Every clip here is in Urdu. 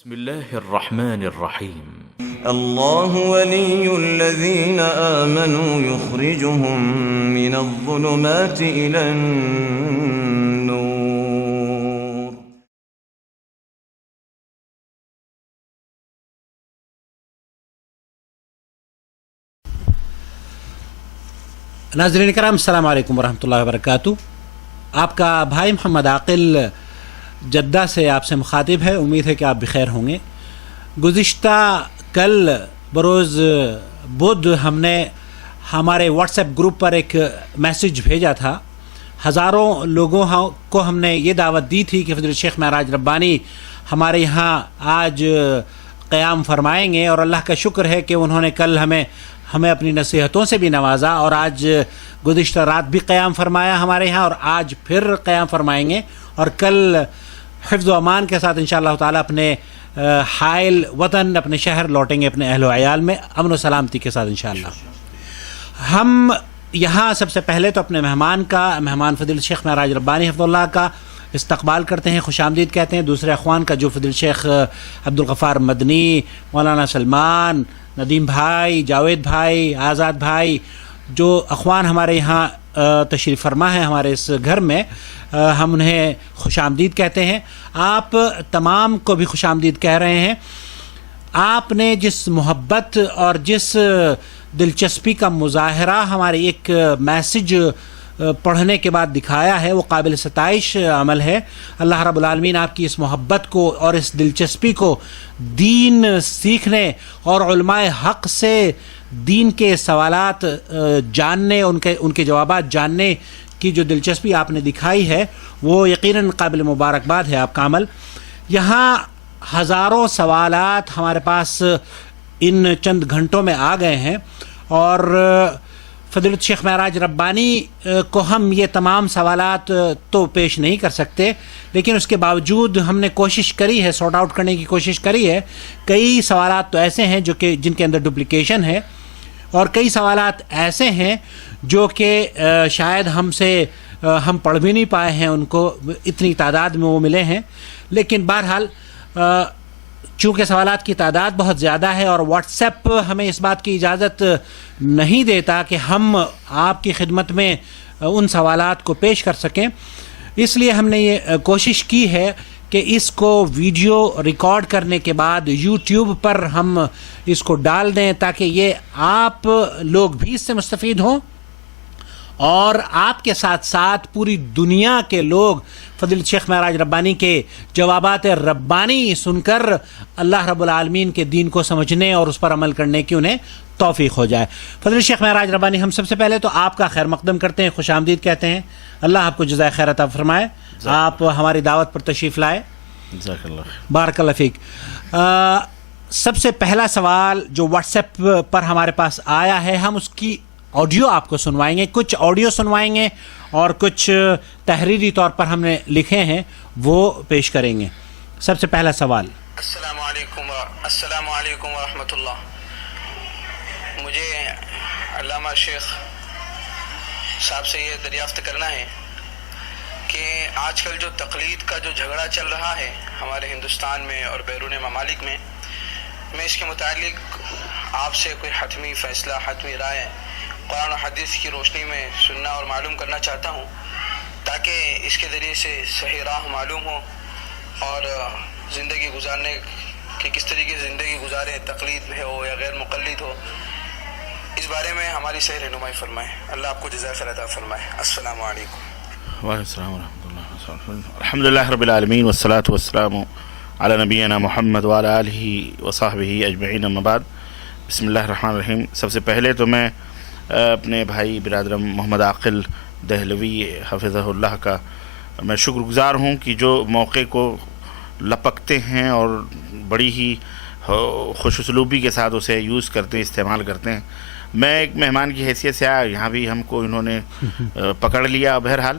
بسم الله الرحمن الرحيم الله ولي الذين آمنوا يخرجهم من الظلمات إلى النور. ناظرین کرام السلام علیکم ورحمۃ اللہ وبرکاتہ. آپ کا بھائی محمد عاقل جدہ سے آپ سے مخاطب ہے. امید ہے کہ آپ بخیر ہوں گے. گزشتہ کل بروز بدھ ہم نے ہمارے واٹس ایپ گروپ پر ایک میسج بھیجا تھا. ہزاروں لوگوں کو ہم نے یہ دعوت دی تھی کہ فضیلت شیخ معراج ربانی ہمارے یہاں آج قیام فرمائیں گے، اور اللہ کا شکر ہے کہ انہوں نے کل ہمیں اپنی نصیحتوں سے بھی نوازا، اور آج گزشتہ رات بھی قیام فرمایا ہمارے یہاں، اور آج پھر قیام فرمائیں گے، اور کل حفظ و امان کے ساتھ انشاءاللہ تعالی اپنے حائل وطن، اپنے شہر لوٹیں گے، اپنے اہل و عیال میں امن و سلامتی کے ساتھ انشاءاللہ. ہم یہاں سب سے پہلے تو اپنے مہمان فضیلت شیخ معراج ربانی حفظ اللہ کا استقبال کرتے ہیں، خوش آمدید کہتے ہیں. دوسرے اخوان کا جو فضیلت شیخ عبدالغفار مدنی، مولانا سلمان، ندیم بھائی، جاوید بھائی، آزاد بھائی، جو اخوان ہمارے یہاں تشریف فرما ہے ہمارے اس گھر میں، ہم انہیں خوش آمدید کہتے ہیں. آپ تمام کو بھی خوش آمدید کہہ رہے ہیں. آپ نے جس محبت اور جس دلچسپی کا مظاہرہ ہمارے ایک میسج پڑھنے کے بعد دکھایا ہے، وہ قابل ستائش عمل ہے. اللہ رب العالمین آپ کی اس محبت کو اور اس دلچسپی کو دین سیکھنے اور علماء حق سے دین کے سوالات جاننے، ان کے جوابات جاننے کی جو دلچسپی آپ نے دکھائی ہے، وہ یقیناً قابل مبارکباد ہے آپ کا عمل. یہاں ہزاروں سوالات ہمارے پاس ان چند گھنٹوں میں آ گئے ہیں، اور فضیلت شیخ معراج ربانی کو ہم یہ تمام سوالات تو پیش نہیں کر سکتے، لیکن اس کے باوجود ہم نے کوشش کری ہے، سارٹ آؤٹ کرنے کی کوشش کری ہے. کئی سوالات تو ایسے ہیں جن کے اندر ڈپلیکیشن ہے، اور کئی سوالات ایسے ہیں جو کہ شاید ہم پڑھ بھی نہیں پائے ہیں، ان کو اتنی تعداد میں وہ ملے ہیں. لیکن بہرحال چونکہ سوالات کی تعداد بہت زیادہ ہے، اور واٹس ایپ ہمیں اس بات کی اجازت نہیں دیتا کہ ہم آپ کی خدمت میں ان سوالات کو پیش کر سکیں، اس لیے ہم نے یہ کوشش کی ہے کہ اس کو ویڈیو ریکارڈ کرنے کے بعد یوٹیوب پر ہم اس کو ڈال دیں، تاکہ یہ آپ لوگ بھی اس سے مستفید ہوں، اور آپ کے ساتھ ساتھ پوری دنیا کے لوگ فضیلت شیخ معراج ربانی کے جوابات ربانی سن کر اللہ رب العالمین کے دین کو سمجھنے اور اس پر عمل کرنے کی انہیں توفیق ہو جائے. فضیلت شیخ معراج ربانی، ہم سب سے پہلے تو آپ کا خیر مقدم کرتے ہیں، خوش آمدید کہتے ہیں. اللہ آپ کو جزائے خیر عطا فرمائے، آپ ہماری دعوت پر تشریف لائے. جزاک اللہ. بارک اللہ فیک. سب سے پہلا سوال جو واٹس ایپ پر ہمارے پاس آیا ہے، ہم اس کی آڈیو آپ کو سنوائیں گے، کچھ آڈیو سنوائیں گے اور کچھ تحریری طور پر ہم نے لکھے ہیں وہ پیش کریں گے. سب سے پہلا سوال. السلام علیکم ورحمۃ اللہ. مجھے علامہ شیخ صاحب سے یہ دریافت کرنا ہے کہ آج کل جو تقلید کا جو جھگڑا چل رہا ہے ہمارے ہندوستان میں اور بیرون ممالک میں اس کے متعلق آپ سے کوئی حتمی فیصلہ، حتمی رائے قرآن و حدیث کی روشنی میں سننا اور معلوم کرنا چاہتا ہوں، تاکہ اس کے ذریعے سے صحیح راہ معلوم ہو اور زندگی گزارنے کہ کس طریقے سے زندگی گزارے، تقلید میں ہو یا غیر مقلد ہو، اس بارے میں ہماری صحیح رہنمائی فرمائیں. اللہ آپ کو جزائے خیر عطا فرمائے. السلام علیکم. وعلیکم السلام ورحمۃ اللہ. الحمدللہ رب العالمین والصلاة والسلام علی نبینا محمد وعلی آلہ وصحبہ اجمعین، اما بعد. بسم اللہ الرحمن الرحیم. سب سے پہلے تو میں اپنے بھائی برادرم محمد عاقل دہلوی حفظہ اللہ کا میں شکر گزار ہوں کہ جو موقع کو لپکتے ہیں اور بڑی ہی خوش اسلوبی کے ساتھ اسے یوز کرتے ہیں، استعمال کرتے ہیں. میں ایک مہمان کی حیثیت سے آیا، یہاں بھی ہم کو انہوں نے پکڑ لیا. بہرحال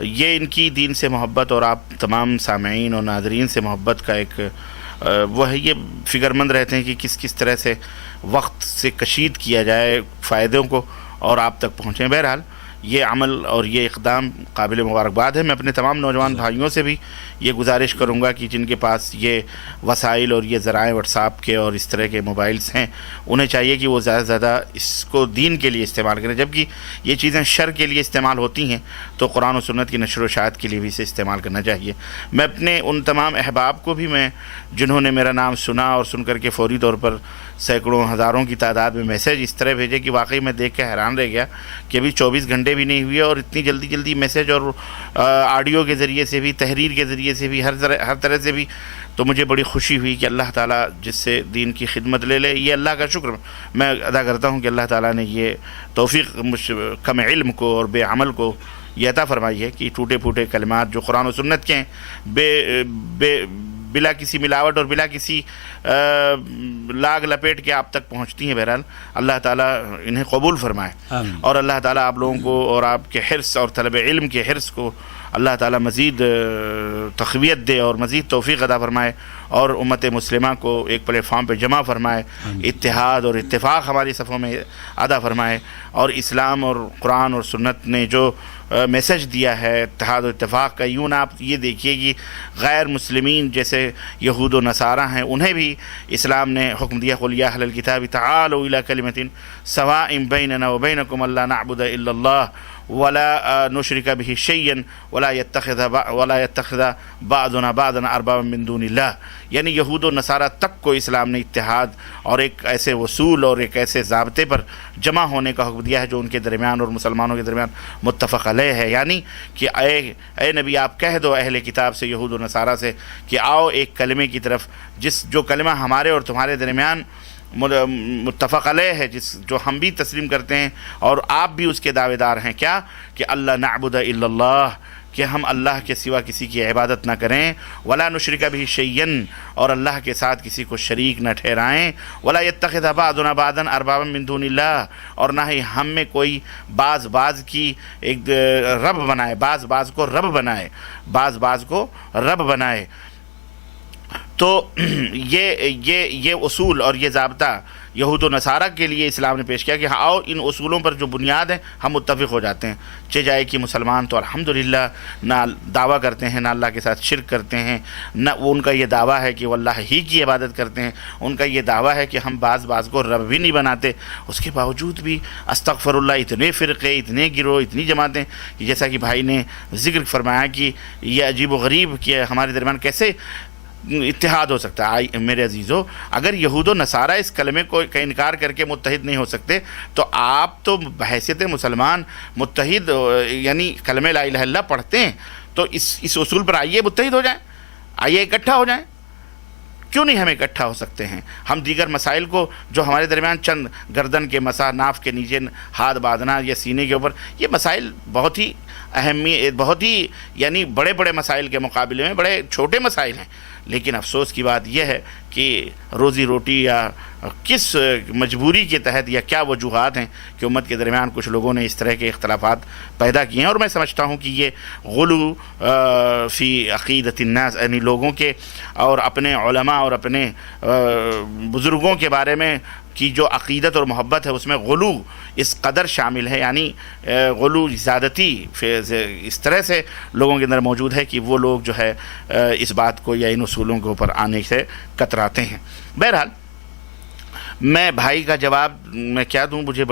یہ ان کی دین سے محبت اور آپ تمام سامعین اور ناظرین سے محبت کا ایک وہ ہے، یہ فکر مند رہتے ہیں کہ کس طرح سے وقت سے کشید کیا جائے فائدوں کو اور آپ تک پہنچیں. بہرحال یہ عمل اور یہ اقدام قابل مبارکباد ہے. میں اپنے تمام نوجوان بھائیوں سے بھی یہ گزارش کروں گا کہ جن کے پاس یہ وسائل اور یہ ذرائع واٹس ایپ کے اور اس طرح کے موبائلز ہیں، انہیں چاہیے کہ وہ زیادہ سے زیادہ اس کو دین کے لیے استعمال کریں، جبکہ یہ چیزیں شر کے لیے استعمال ہوتی ہیں تو قرآن و سنت کی نشر و اشاعت کے لیے بھی اسے استعمال کرنا چاہیے۔ میں اپنے ان تمام احباب کو بھی جنہوں نے میرا نام سنا اور سن کر کے فوری طور پر سینکڑوں ہزاروں کی تعداد میں میسج اس طرح بھیجے کہ واقعی میں دیکھ کے حیران رہ گیا کہ ابھی 24 گھنٹے بھی نہیں ہوئے اور اتنی جلدی میسج اور آڈیو کے ذریعے سے بھی، تحریر کے ذریعے سے بھی، ہر طرح سے بھی، تو مجھے بڑی خوشی ہوئی کہ اللہ تعالیٰ جس سے دین کی خدمت لے یہ اللہ کا شکر میں ادا کرتا ہوں کہ اللہ تعالیٰ نے یہ توفیق کم علم کو اور بے عمل کو یہ عطا فرمائی ہے کہ ٹوٹے پھوٹے کلمات جو قرآن و سنت کے ہیں بلا کسی ملاوٹ اور بلا کسی لاگ لپیٹ کے آپ تک پہنچتی ہیں، بہرحال اللہ تعالیٰ انہیں قبول فرمائے، اور اللہ تعالیٰ آپ لوگوں کو اور آپ کے حرص اور طلب علم کے حرص کو اللہ تعالیٰ مزید تقویت دے اور مزید توفیق عطا فرمائے، اور امت مسلمہ کو ایک پلیٹ فارم پہ جمع فرمائے، اتحاد اور اتفاق ہماری صفوں میں عطا فرمائے، اور اسلام اور قرآن اور سنت نے جو میسج دیا ہے اتحاد و اتفاق کا، یوں نہ آپ یہ دیکھیے کہ غیر مسلمین جیسے یہود و نصارہ ہیں انہیں بھی اسلام نے حکم دیا قُلْ يَا أَهْلَ الْكِتَابِ تَعَالَوْا إِلَىٰ كَلِمَةٍ سَوَاءٍ بَيْنَنَا وَبَيْنَكُمْ أَلَّا نَعْبُدَ إِلَّا اللَّهَ ولا نشرك به شيئا ولا يتخذ بعضنا بعضا اربابا من دون اللہ، یعنی یہود و نصارہ تک کو اسلام نے اتحاد اور ایک ایسے وصول اور ایک ایسے ضابطے پر جمع ہونے کا حکم دیا ہے جو ان کے درمیان اور مسلمانوں کے درمیان متفق علیہ ہے، یعنی کہ اے نبی آپ کہہ دو اہل کتاب سے، یہود و نصارہ سے، کہ آؤ ایک کلمے کی طرف جو کلمہ ہمارے اور تمہارے درمیان متفق علیہ ہے، جو ہم بھی تسلیم کرتے ہیں اور آپ بھی اس کے دعوے دار ہیں، کیا کہ اللہ نعبد الا اللہ، کہ ہم اللہ کے سوا کسی کی عبادت نہ کریں، ولا نشرک بہ شیئا، اور اللہ کے ساتھ کسی کو شریک نہ ٹھہرائیں، ولا یتخذ بعضنا بعضا اربابا من دون اللہ، اور نہ ہی ہم میں کوئی بعض کی ایک رب بنائے، بعض کو رب بنائے، بعض کو رب بنائے۔ تو یہ اصول اور یہ ضابطہ یہود و نصارہ کے لیے اسلام نے پیش کیا کہ آؤ ان اصولوں پر جو بنیاد ہیں ہم متفق ہو جاتے ہیں، چہ جائے کہ مسلمان تو الحمدللہ نہ دعویٰ کرتے ہیں، نہ اللہ کے ساتھ شرک کرتے ہیں، نہ ان کا یہ دعویٰ ہے کہ وہ اللہ ہی کی عبادت کرتے ہیں، ان کا یہ دعویٰ ہے کہ ہم بعض کو رب بھی نہیں بناتے، اس کے باوجود بھی استغفر اللہ اتنے فرقے، اتنے گروہ، اتنی جماعتیں، جیسا کہ بھائی نے ذکر فرمایا کہ یہ عجیب و غریب کہ ہمارے درمیان کیسے اتحاد ہو سکتا ہے۔ میرے عزیزو، اگر یہود و نصارہ اس کلمے کا انکار کر کے متحد نہیں ہو سکتے تو آپ تو بحیثیت مسلمان متحد، یعنی کلمہ لا الہ الا اللہ پڑھتے ہیں، تو اس اصول پر آئیے متحد ہو جائیں، آئیے اکٹھا ہو جائیں۔ کیوں نہیں ہم اکٹھا ہو سکتے ہیں؟ ہم دیگر مسائل کو جو ہمارے درمیان چند گردن کے مسا، ناف کے نیچے ہاتھ باندھنا یا سینے کے اوپر، یہ مسائل بہت ہی بہت ہی یعنی بڑے مسائل کے مقابلے میں بڑے چھوٹے مسائل ہیں، لیکن افسوس کی بات یہ ہے کہ روزی روٹی یا کس مجبوری کے تحت یا کیا وجوہات ہیں کہ امت کے درمیان کچھ لوگوں نے اس طرح کے اختلافات پیدا کیے ہیں، اور میں سمجھتا ہوں کہ یہ غلو فی عقیدت الناس، یعنی لوگوں کے اور اپنے علماء اور اپنے بزرگوں کے بارے میں کی جو عقیدت اور محبت ہے اس میں غلو اس قدر شامل ہے، یعنی غلو زیادتی اس طرح سے لوگوں کے اندر موجود ہے کہ وہ لوگ جو ہے اس بات کو یا ان اصولوں کے اوپر آنے سے کتراتے ہیں۔ بہرحال میں بھائی کا جواب میں کیا دوں، مجھے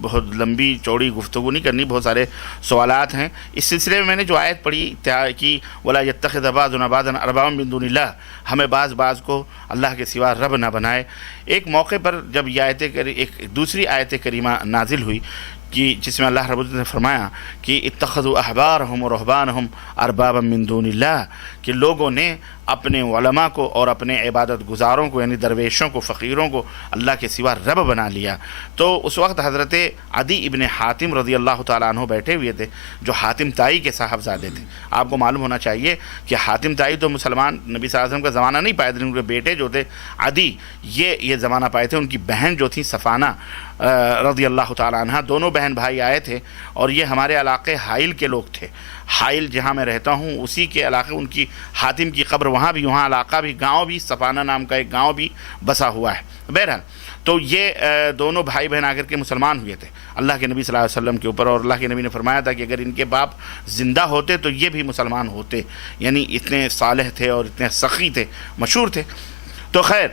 بہت لمبی چوڑی گفتگو نہیں کرنی، بہت سارے سوالات ہیں۔ اس سلسلے میں نے جو آیت پڑھی کہ وَلَا يَتَّخِذَ بَعْضُنَا بَعْضًا أَرْبَابًا مِن دُونِ اللَّهِ، ہمیں بعض کو اللہ کے سوا رب نہ بنائے۔ ایک موقع پر جب یہ ایک دوسری آیت کریمہ نازل ہوئی کہ جس میں اللہ رب العزت نے فرمایا کہ اتخذوا احبارهم ورهبانهم اربابا من دون اللہ، کہ لوگوں نے اپنے علماء کو اور اپنے عبادت گزاروں کو یعنی درویشوں کو، فقیروں کو اللہ کے سوا رب بنا لیا۔ تو اس وقت حضرت عدی ابن حاتم رضی اللہ تعالیٰ عنہ بیٹھے ہوئے تھے، جو حاتم تائی کے صاحبزادے تھے۔ آپ کو معلوم ہونا چاہیے کہ حاتم تائی تو مسلمان نبی صلی اللہ علیہ وسلم کا زمانہ نہیں پائے تھے، ان کے بیٹے جو تھے عدی یہ زمانہ پائے تھے۔ ان کی بہن جو تھی صفانہ رضی اللہ تعالیٰ عنہ، دونوں بہن بھائی آئے تھے، اور یہ ہمارے علاقے حائل کے لوگ تھے۔ حائل جہاں میں رہتا ہوں اسی کے علاقے، ان کی حاتم کی قبر وہاں بھی، وہاں علاقہ بھی، گاؤں بھی، صفانہ نام کا ایک گاؤں بھی بسا ہوا ہے۔ بہرحال تو یہ دونوں بھائی بہن آ کر کے مسلمان ہوئے تھے اللہ کے نبی صلی اللہ علیہ وسلم کے اوپر، اور اللہ کے نبی نے فرمایا تھا کہ اگر ان کے باپ زندہ ہوتے تو یہ بھی مسلمان ہوتے، یعنی اتنے صالح تھے اور اتنے سخی تھے، مشہور تھے۔ تو خیر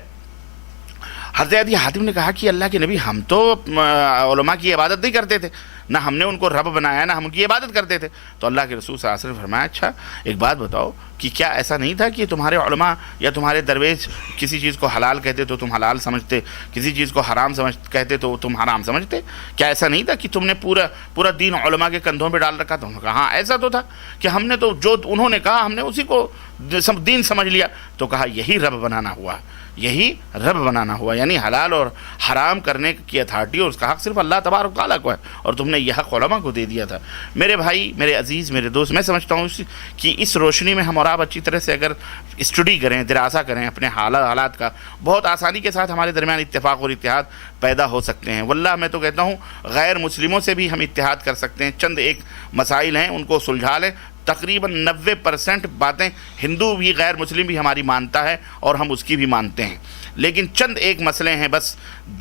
حضرت عدی حاتم نے کہا کہ اللہ کے نبی ہم تو علماء کی عبادت نہیں کرتے تھے، نہ ہم نے ان کو رب بنایا، نہ ہم ان کی عبادت کرتے تھے۔ تو اللہ کے رسول صلی اللہ علیہ وسلم نے فرمایا اچھا ایک بات بتاؤ کہ کیا ایسا نہیں تھا کہ تمہارے علماء یا تمہارے درویش کسی چیز کو حلال کہتے تو تم حلال سمجھتے، کسی چیز کو حرام کہتے تو تم حرام سمجھتے؟ کیا ایسا نہیں تھا کہ تم نے پورا دین علماء کے کندھوں پہ ڈال رکھا تھا؟ انہوں نے کہا ہاں ایسا تو تھا کہ ہم نے تو جو انہوں نے کہا ہم نے اسی کو دین سمجھ لیا۔ تو کہا یہی رب بنانا ہوا، یہی رب بنانا ہوا، یعنی حلال اور حرام کرنے کی اتھارٹی اور اس کا حق صرف اللہ تبارک و تعالیٰ کو ہے، اور تم نے یہ حق علماء کو دے دیا تھا۔ میرے بھائی، میرے عزیز، میرے دوست، میں سمجھتا ہوں کہ اس روشنی میں ہم اور آپ اچھی طرح سے اگر اسٹڈی کریں، دراسہ کریں اپنے حالات کا، بہت آسانی کے ساتھ ہمارے درمیان اتفاق اور اتحاد پیدا ہو سکتے ہیں۔ واللہ میں تو کہتا ہوں غیر مسلموں سے بھی ہم اتحاد کر سکتے ہیں، چند ایک مسائل ہیں ان کو سلجھا لیں، تقریباً 90% باتیں ہندو بھی غیر مسلم بھی ہماری مانتا ہے اور ہم اس کی بھی مانتے ہیں، لیکن چند ایک مسئلے ہیں بس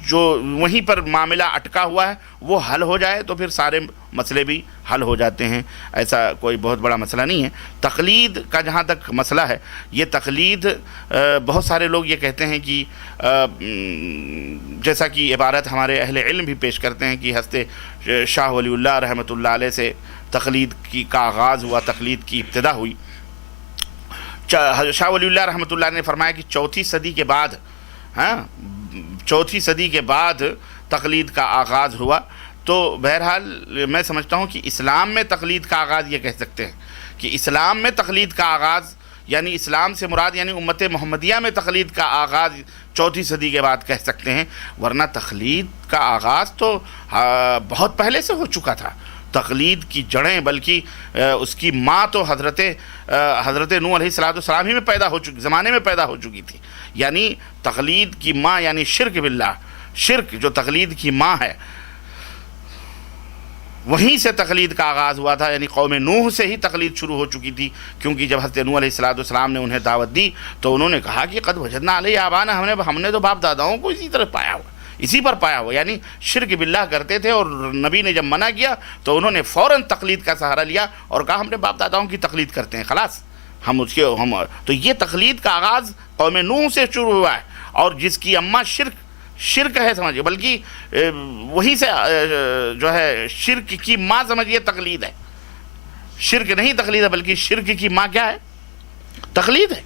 جو وہیں پر معاملہ اٹکا ہوا ہے، وہ حل ہو جائے تو پھر سارے مسئلے بھی حل ہو جاتے ہیں۔ ایسا کوئی بہت بڑا مسئلہ نہیں ہے۔ تقلید کا جہاں تک مسئلہ ہے، یہ تقلید بہت سارے لوگ یہ کہتے ہیں کہ جیسا کہ عبارت ہمارے اہل علم بھی پیش کرتے ہیں کہ حضرت شاہ ولی اللہ رحمۃ اللہ علیہ سے تقلید کا آغاز ہوا، تقلید کی ابتدا ہوئی۔ شاہ ولی اللہ رحمۃ اللہ نے فرمایا کہ چوتھی صدی کے بعد تقلید کا آغاز ہوا۔ تو بہرحال میں سمجھتا ہوں کہ اسلام میں تقلید کا آغاز یہ کہہ سکتے ہیں کہ اسلام میں تقلید کا آغاز، یعنی اسلام سے مراد یعنی امت محمدیہ میں تقلید کا آغاز چوتھی صدی کے بعد کہہ سکتے ہیں، ورنہ تقلید کا آغاز تو بہت پہلے سے ہو چکا تھا۔ تقلید کی جڑیں بلکہ اس کی ماں تو حضرت نوح علیہ السلام ہی میں زمانے میں پیدا ہو چکی تھی، یعنی تقلید کی ماں یعنی شرک باللہ، شرک جو تقلید کی ماں ہے، وہیں سے تقلید کا آغاز ہوا تھا، یعنی قوم نوح سے ہی تقلید شروع ہو چکی تھی، کیونکہ جب حضرت نوح علیہ السلام نے انہیں دعوت دی تو انہوں نے کہا کہ قد وجدنا علیہ آبانا، ہم نے تو باپ داداؤں کو اسی طرح پایا ہوا، اسی پر پایا ہوا، یعنی شرک باللہ کرتے تھے، اور نبی نے جب منع کیا تو انہوں نے فوراً تقلید کا سہارا لیا اور کہا ہم نے باپ داداؤں کی تقلید کرتے ہیں، خلاص تو یہ تقلید کا آغاز قوم نوح سے شروع ہوا ہے، اور جس کی اماں شرک ہے سمجھیے، بلکہ وہی سے جو ہے شرک کی ماں سمجھیے تقلید ہے، شرک نہیں تقلید ہے بلکہ شرک کی ماں کیا ہے؟ تقلید ہے۔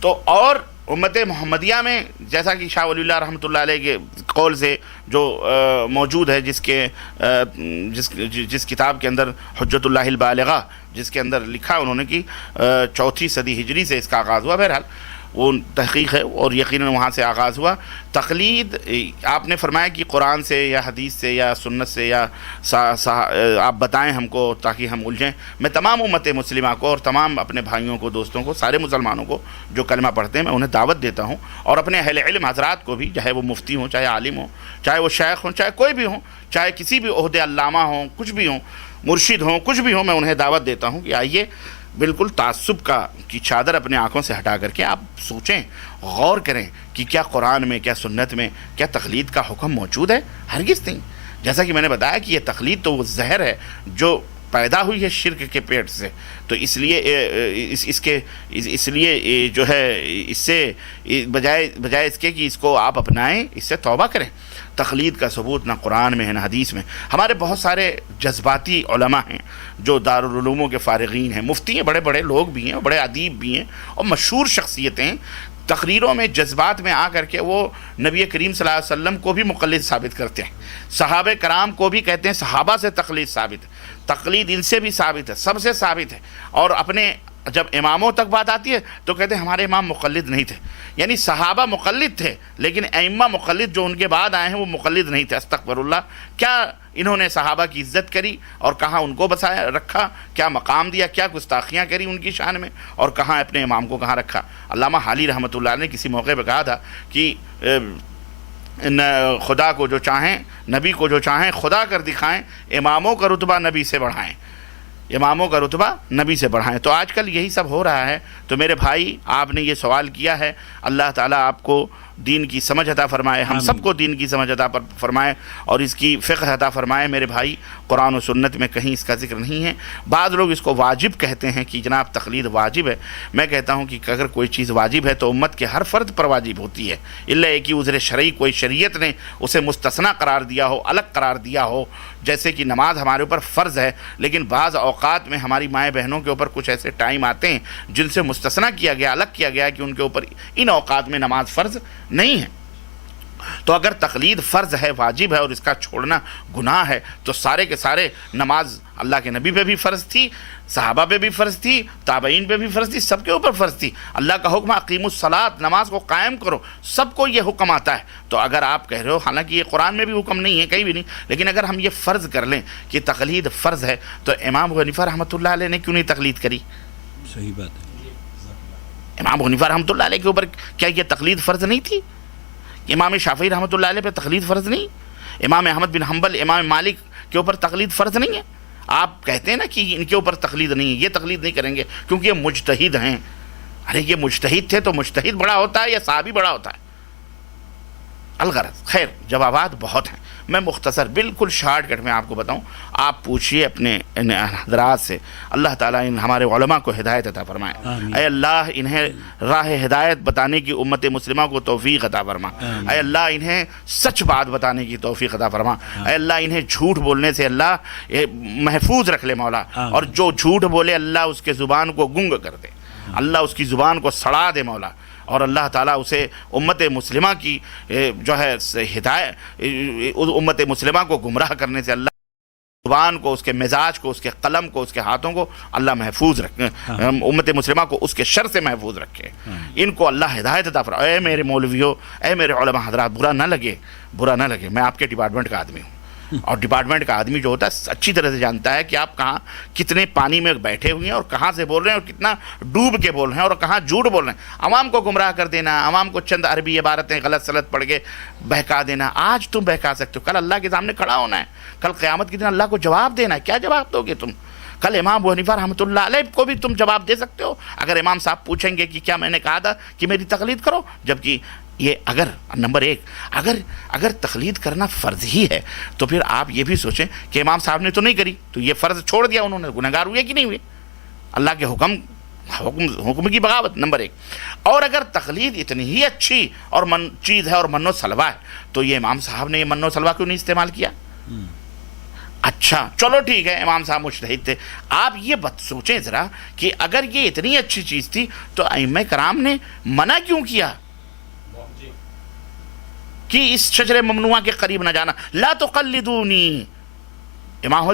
تو اور امت محمدیہ میں جیسا کہ شاہ ولی اللہ رحمۃ اللہ علیہ کے قول سے جو موجود ہے، جس کتاب کے اندر حجت اللہ البالغہ، جس کے اندر لکھا انہوں نے کہ چوتھی صدی ہجری سے اس کا آغاز ہوا، بہرحال وہ تحقیق ہے اور یقیناً وہاں سے آغاز ہوا۔ تقلید آپ نے فرمایا کہ قرآن سے یا حدیث سے یا سنت سے یا آپ بتائیں ہم کو تاکہ ہم الجھیں۔ میں تمام امت مسلمہ کو اور تمام اپنے بھائیوں کو، دوستوں کو، سارے مسلمانوں کو جو کلمہ پڑھتے ہیں میں انہیں دعوت دیتا ہوں، اور اپنے اہل علم حضرات کو بھی، چاہے وہ مفتی ہوں، چاہے عالم ہوں، چاہے وہ شیخ ہوں، چاہے کوئی بھی ہوں، چاہے کسی بھی عہدے علامہ ہوں، کچھ بھی ہوں، مرشد ہوں، کچھ بھی ہوں، میں انہیں دعوت دیتا ہوں کہ آئیے بالکل تعصب کی چادر اپنے آنکھوں سے ہٹا کر کے آپ سوچیں، غور کریں کہ کیا قرآن میں، کیا سنت میں، کیا تقلید کا حکم موجود ہے؟ ہرگز نہیں۔ جیسا کہ میں نے بتایا کہ یہ تقلید تو وہ زہر ہے جو پیدا ہوئی ہے شرک کے پیٹ سے، تو اس لیے جو ہے اس سے بجائے اس کے کہ اس کو آپ اپنائیں، اس سے توبہ کریں۔ تقلید کا ثبوت نہ قرآن میں ہے نہ حدیث میں۔ ہمارے بہت سارے جذباتی علماء ہیں جو دارالعلوموں کے فارغین ہیں، مفتی ہیں، بڑے بڑے لوگ بھی ہیں، بڑے ادیب بھی ہیں اور مشہور شخصیتیں ہیں، تقریروں میں جذبات میں آ کر کے وہ نبی کریم صلی اللہ علیہ وسلم کو بھی مقلد ثابت کرتے ہیں، صحابہ کرام کو بھی کہتے ہیں صحابہ سے تقلید ثابت ہے، تقلید ان سے بھی ثابت ہے، سب سے ثابت ہے، اور اپنے جب اماموں تک بات آتی ہے تو کہتے ہیں ہمارے امام مقلد نہیں تھے، یعنی صحابہ مقلد تھے لیکن ائمہ مقلد جو ان کے بعد آئے ہیں وہ مقلد نہیں تھے۔ استغفر اللہ، کیا انہوں نے صحابہ کی عزت کری اور کہاں ان کو بسایا رکھا، کیا مقام دیا، کیا گستاخیاں کری ان کی شان میں، اور کہاں اپنے امام کو کہاں رکھا۔ علامہ حالی رحمۃ اللہ نے کسی موقع پہ کہا تھا کہ خدا کو جو چاہیں، نبی کو جو چاہیں خدا کر دکھائیں، اماموں کا رتبہ نبی سے بڑھائیں، اماموں کا رتبہ نبی سے بڑھائیں۔ تو آج کل یہی سب ہو رہا ہے۔ تو میرے بھائی، آپ نے یہ سوال کیا ہے، اللہ تعالیٰ آپ کو دین کی سمجھ عطا فرمائے، ہم سب کو دین کی سمجھ عطا فرمائے اور اس کی فقہ عطا فرمائے۔ میرے بھائی، قرآن و سنت میں کہیں اس کا ذکر نہیں ہے۔ بعض لوگ اس کو واجب کہتے ہیں کہ جناب تقلید واجب ہے۔ میں کہتا ہوں کہ اگر کوئی چیز واجب ہے تو امت کے ہر فرد پر واجب ہوتی ہے، الا ایک ہی عذر شرعی کوئی شریعت نے اسے مستثنیٰ قرار دیا ہو، الگ قرار دیا ہو۔ جیسے کہ نماز ہمارے اوپر فرض ہے، لیکن بعض اوقات میں ہماری مائیں بہنوں کے اوپر کچھ ایسے ٹائم آتے ہیں جن سے مستثنیٰ کیا گیا، الگ کیا گیا کہ ان کے اوپر ان اوقات میں نماز فرض نہیں ہے۔ تو اگر تقلید فرض ہے، واجب ہے اور اس کا چھوڑنا گناہ ہے، تو سارے کے سارے نماز اللہ کے نبی پہ بھی فرض تھی، صحابہ پہ بھی فرض تھی، تابعین پہ بھی فرض تھی، سب کے اوپر فرض تھی۔ اللہ کا حکم اقیموا الصلاۃ، نماز کو قائم کرو، سب کو یہ حکم آتا ہے۔ تو اگر آپ کہہ رہے ہو، حالانکہ یہ قرآن میں بھی حکم نہیں ہے، کہیں بھی نہیں، لیکن اگر ہم یہ فرض کر لیں کہ تقلید فرض ہے، تو امام ابو حنیفہ رحمۃ اللہ علیہ نے کیوں نہیں تقلید کری؟ صحیح بات ہے۔ امام ابو حنیفہ رحمۃ اللہ علیہ کے اوپر کیا یہ تقلید فرض نہیں تھی؟ امام شافعی رحمۃ اللہ علیہ پہ تقلید فرض نہیں؟ امام احمد بن حنبل، امام مالک کے اوپر تقلید فرض نہیں ہے؟ آپ کہتے ہیں نا کہ ان کے اوپر تقلید نہیں ہے، یہ تقلید نہیں کریں گے کیونکہ یہ مجتہد ہیں۔ ارے یہ مجتہد تھے تو مجتہد بڑا ہوتا ہے یا صحابی بڑا ہوتا ہے؟ الغرض خیر، جوابات بہت ہیں، میں مختصر بالکل شارٹ کٹ میں آپ کو بتاؤں۔ آپ پوچھئے اپنے ان حضرات سے، اللہ تعالیٰ ان ہمارے علماء کو ہدایت عطا فرمائے۔ اے اللہ انہیں راہ ہدایت بتانے کی امت مسلمہ کو توفیق عطا فرما۔ اے اللہ انہیں سچ بات بتانے کی توفیق عطا فرما۔ اے اللہ انہیں جھوٹ بولنے سے اللہ محفوظ رکھ لے مولا، اور جو جھوٹ بولے اللہ اس کے زبان کو گنگ کر دے، اللہ اس کی زبان کو سڑا دے مولا، اور اللہ تعالیٰ اسے امت مسلمہ کی جو ہے ہدایت، امت مسلمہ کو گمراہ کرنے سے اللہ زبان کو، اس کے مزاج کو، اس کے قلم کو، اس کے ہاتھوں کو اللہ محفوظ رکھے، امت مسلمہ کو اس کے شر سے محفوظ رکھے۔ ان کو اللہ ہدایت عطا فرمائے۔ اے میرے مولویوں، اے میرے علماء حضرات، برا نہ لگے، میں آپ کے ڈپارٹمنٹ کا آدمی ہوں، اور ڈپارٹمنٹ کا آدمی جو ہوتا ہے اچھی طرح سے جانتا ہے کہ آپ کہاں کتنے پانی میں بیٹھے ہوئے ہیں اور کہاں سے بول رہے ہیں اور کتنا ڈوب کے بول رہے ہیں اور کہاں جھوٹ بول رہے ہیں۔ عوام کو گمراہ کر دینا، عوام کو چند عربی عبارتیں غلط سلط پڑھ کے بہکا دینا، آج تم بہکا سکتے ہو، کل اللہ کے سامنے کھڑا ہونا ہے، کل قیامت کے دن اللہ کو جواب دینا ہے۔ کیا جواب دو گے تم؟ کل امام ابو حنیفہ رحمۃ اللہ علیہ کو بھی تم جواب دے سکتے ہو اگر امام صاحب پوچھیں گے کہ کیا میں نے کہا تھا کہ میری تقلید کرو، جبکہ یہ اگر نمبر ایک اگر تقلید کرنا فرض ہی ہے تو پھر آپ یہ بھی سوچیں کہ امام صاحب نے تو نہیں کری، تو یہ فرض چھوڑ دیا، انہوں نے گنہگار ہوئے کہ نہیں ہوئے؟ اللہ کے حکم کی بغاوت نمبر ایک۔ اور اگر تقلید اتنی ہی اچھی اور چیز ہے اور من و سلوا ہے تو یہ امام صاحب نے یہ من و سلوا کیوں نہیں استعمال کیا؟ اچھا چلو ٹھیک ہے، امام صاحب مجتہد تھے، آپ یہ بات سوچیں ذرا کہ اگر یہ اتنی اچھی چیز تھی تو ائمہ کرام نے منع کیوں کیا کہ اس شجر ممنوعہ کے قریب نہ جانا؟ لا تقلدونی، امام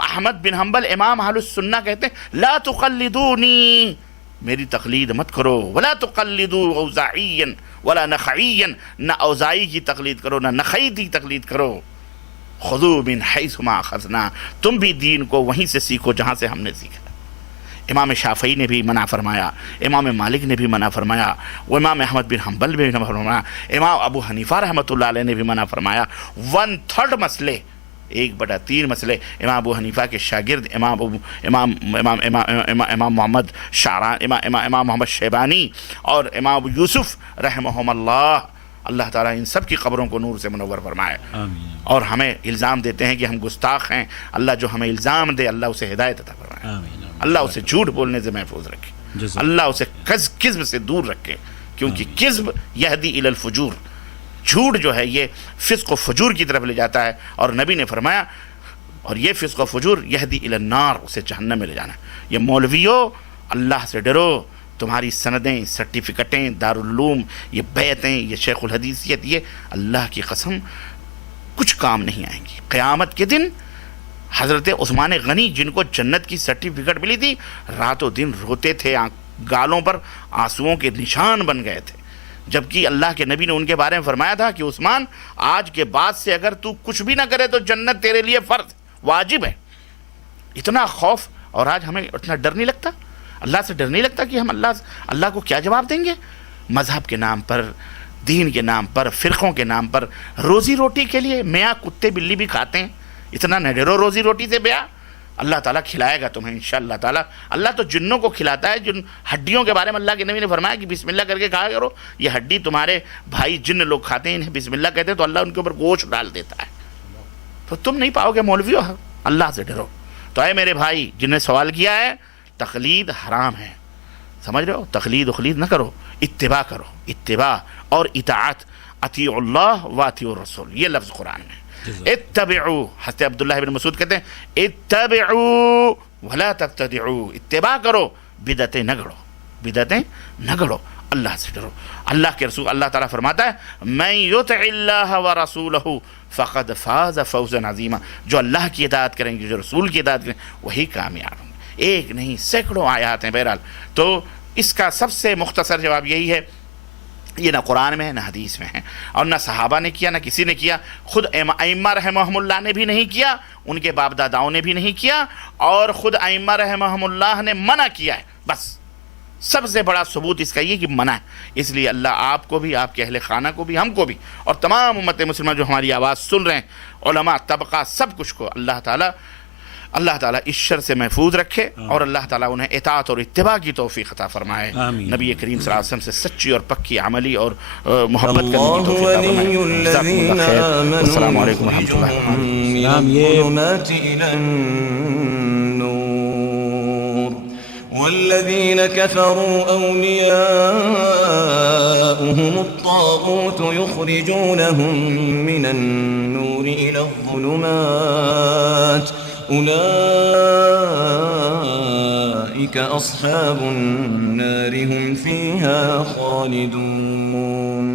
احمد بن حنبل، امام اہل السنہ کہتے ہیں لا تقلدونی، میری تقلید مت کرو، ولا تقلدوا اوزاعیا ولا نخعیا، نہ اوزاعی کی تقلید کرو نہ نخعی کی تقلید کرو، خذوا من حیث ما اخذنا، تم بھی دین کو وہیں سے سیکھو جہاں سے ہم نے سیکھا۔ امام شافعی نے بھی منع فرمایا، امام مالک نے بھی منع فرمایا، وہ امام احمد بن حنبل بھی منع فرمایا، امام ابو حنیفہ رحمۃ اللہ علیہ نے بھی منع فرمایا۔ 1/3 مسئلے، 1/3 مسئلے امام ابو حنیفہ کے شاگرد امام محمد شیبانی اور امام ابو یوسف رحمہم اللہ تعالیٰ ان سب کی قبروں کو نور سے منور فرمائے۔ اور ہمیں الزام دیتے ہیں کہ ہم گستاخ ہیں، اللہ جو ہمیں الزام دے اللہ اسے ہدایت عطا فرمائے، اللہ اسے جھوٹ بولنے سے محفوظ رکھے، اللہ اسے کذب سے دور رکھے، کیونکہ کذب یہدی الی الفجور، جھوٹ جو ہے یہ فسق و فجور کی طرف لے جاتا ہے، اور نبی نے فرمایا اور یہ فسق و فجور یہدی الی النار، اسے جہنم میں لے جانا ہے۔ یہ مولویوں اللہ سے ڈرو، تمہاری سندیں، سرٹیفکٹیں، دارالعلوم، یہ بیعتیں، یہ شیخ الحدیثیت، یہ اللہ کی قسم کچھ کام نہیں آئیں گی۔ قیامت کے دن حضرت عثمان غنی جن کو جنت کی سرٹیفکٹ ملی تھی، رات و دن روتے تھے، گالوں پر آنسوؤں کے نشان بن گئے تھے، جبکہ اللہ کے نبی نے ان کے بارے میں فرمایا تھا کہ عثمان آج کے بعد سے اگر تو کچھ بھی نہ کرے تو جنت تیرے لیے فرض واجب ہے۔ اتنا خوف، اور آج ہمیں اتنا ڈر نہیں لگتا، اللہ سے ڈر نہیں لگتا کہ ہم اللہ کو کیا جواب دیں گے؟ مذہب کے نام پر دین کے نام پر، فرقوں کے نام پر، روزی روٹی کے لیے میاں کتے بلی بھی کھاتے ہیں، اتنا نہ ڈرو روزی روٹی سے بیا، اللہ تعالیٰ کھلائے گا تمہیں انشاءاللہ تعالیٰ۔ اللہ تو جنوں کو کھلاتا ہے، جن ہڈیوں کے بارے میں اللہ کے نبی نے فرمایا کہ بسم اللہ کر کے کھایا کرو، یہ ہڈی تمہارے بھائی جن لوگ کھاتے ہیں، انہیں بسم اللہ کہتے ہیں تو اللہ ان کے اوپر گوشت ڈال دیتا ہے، تو تم نہیں پاؤ گے مولویو، اللہ سے ڈرو۔ تو اے میرے بھائی جن نے سوال کیا ہے، تقلید حرام ہے، سمجھ رہے ہو، تقلید اخلید نہ کرو، اتباع کرو، اتباع اور اطاعت، اطیعوا اللہ و اطیعوا الرسول، یہ لفظ قرآن میں اتبعوا، حضرت عبداللہ بن مسعود کہتے ہیں اتبعوا ولا تبتدعوا، اتباع کرو، بدعتیں نہ گڑو، بدعتیں نہ گڑو، اللہ سے ڈرو۔ اللہ کے رسول، اللہ تعالیٰ فرماتا ہے من یطع اللہ ورسولہ فقد فاز فوزا عظیما، جو اللہ کی اطاعت کریں گے، جو رسول کی اطاعت کریں گے، وہی کامیاب ہوں گے۔ ایک نہیں سینکڑوں آیات ہیں، بہرحال تو اس کا سب سے مختصر جواب یہی ہے، یہ نہ قرآن میں ہے نہ حدیث میں ہے، اور نہ صحابہ نے کیا، نہ کسی نے کیا، خود ائمہ رحمہم اللہ نے بھی نہیں کیا، ان کے باپ داداؤں نے بھی نہیں کیا، اور خود ائمہ رحمہم اللہ نے منع کیا ہے، بس سب سے بڑا ثبوت اس کا یہ کہ منع ہے۔ اس لیے اللہ آپ کو بھی، آپ کے اہل خانہ کو بھی، ہم کو بھی، اور تمام امت مسلمہ جو ہماری آواز سن رہے ہیں، علماء طبقہ سب کچھ کو اللہ تعالیٰ اس شر سے محفوظ رکھے، اور اللہ تعالیٰ انہیں اطاعت اور اتباع کی توفیق عطا فرمائے، نبی کریم صلی اللہ علیہ وسلم سے سچی اور پکی عملی اور محبت کرنے کی توفیق عطا فرمائے۔ جزاکم اللہ خیر، السلام علیکم ورحمۃ اللہ والذين كفروا أولياؤهم الطاغوت يخرجونهم من النور إلى الظلمات أولئك أصحاب النار هم فيها خالدون۔